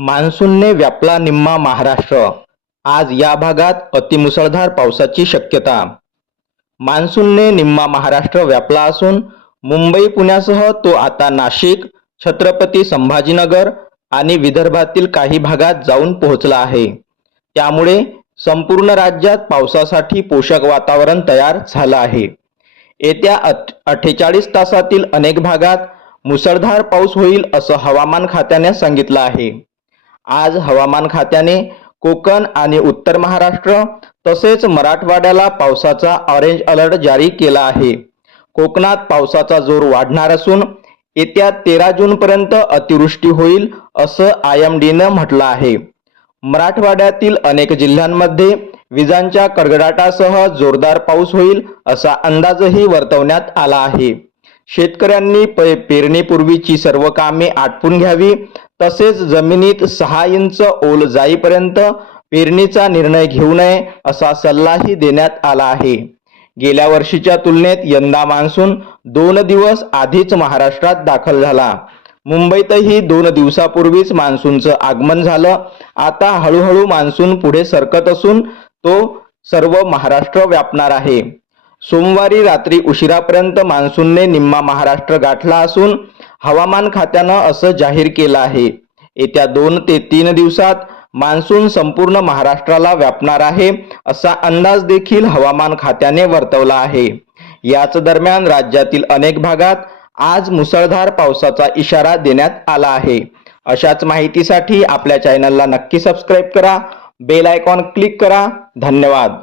मान्सूनने व्यापला निम्मा महाराष्ट्र. आज या भागात अतिमुसळधार पावसाची शक्यता. मान्सूनने निम्मा महाराष्ट्र व्यापला असून मुंबई पुण्यासह तो आता नाशिक छत्रपती संभाजीनगर आणि विदर्भातील काही भागात जाऊन पोहोचला आहे. त्यामुळे संपूर्ण राज्यात पावसासाठी पोषक वातावरण तयार झालं आहे. येत्या अठ्ठेचाळीस तासातील अनेक भागात मुसळधार पाऊस होईल असं हवामान खात्याने सांगितलं आहे. आज हवामान खात्याने कोकण आणि उत्तर महाराष्ट्र तसेच मराठवाड्याला पावसाचा ऑरेंज अलर्ट जारी केला आहे. कोकणात पावसाचा जोर वाढणार असून येत्या तेरा जूनपर्यंत अतिवृष्टी होईल असं आय एम डीनं म्हटलं आहे. मराठवाड्यातील अनेक जिल्ह्यांमध्ये विजांच्या कडकडाटासह जोरदार पाऊस होईल असा अंदाजही वर्तवण्यात आला आहे. शेतकऱ्यांनी पेरणीपूर्वीची सर्व कामे आटपून घ्यावी तसेच जमिनीत सहा इंच ओल जाईपर्यंत पेरणीचा निर्णय घेऊ नये असा सल्लाही देण्यात आला आहे. गेल्या वर्षीच्या तुलनेत यंदा मान्सून दोन दिवस आधीच महाराष्ट्रात दाखल झाला. मुंबईतही दोन दिवसापूर्वीच मान्सूनचं आगमन झालं. आता हळूहळू मान्सून पुढे सरकत असून तो सर्व महाराष्ट्र व्यापणार आहे. सोमवारी रात्री उशिरापर्यंत मान्सूनने निम्मा महाराष्ट्र गाठला असून हवामान खात्यानं असं जाहीर केलं आहे. येत्या दोन ते तीन दिवसात मान्सून संपूर्ण महाराष्ट्राला व्यापणार आहे असा अंदाज देखील हवामान खात्याने वर्तवला आहे. याच दरम्यान राज्यातील अनेक भागात आज मुसळधार पावसाचा इशारा देण्यात आला आहे. अशाच माहितीसाठी आपल्या चॅनलला नक्की सबस्क्राईब करा बेल आयकॉन क्लिक करा. धन्यवाद.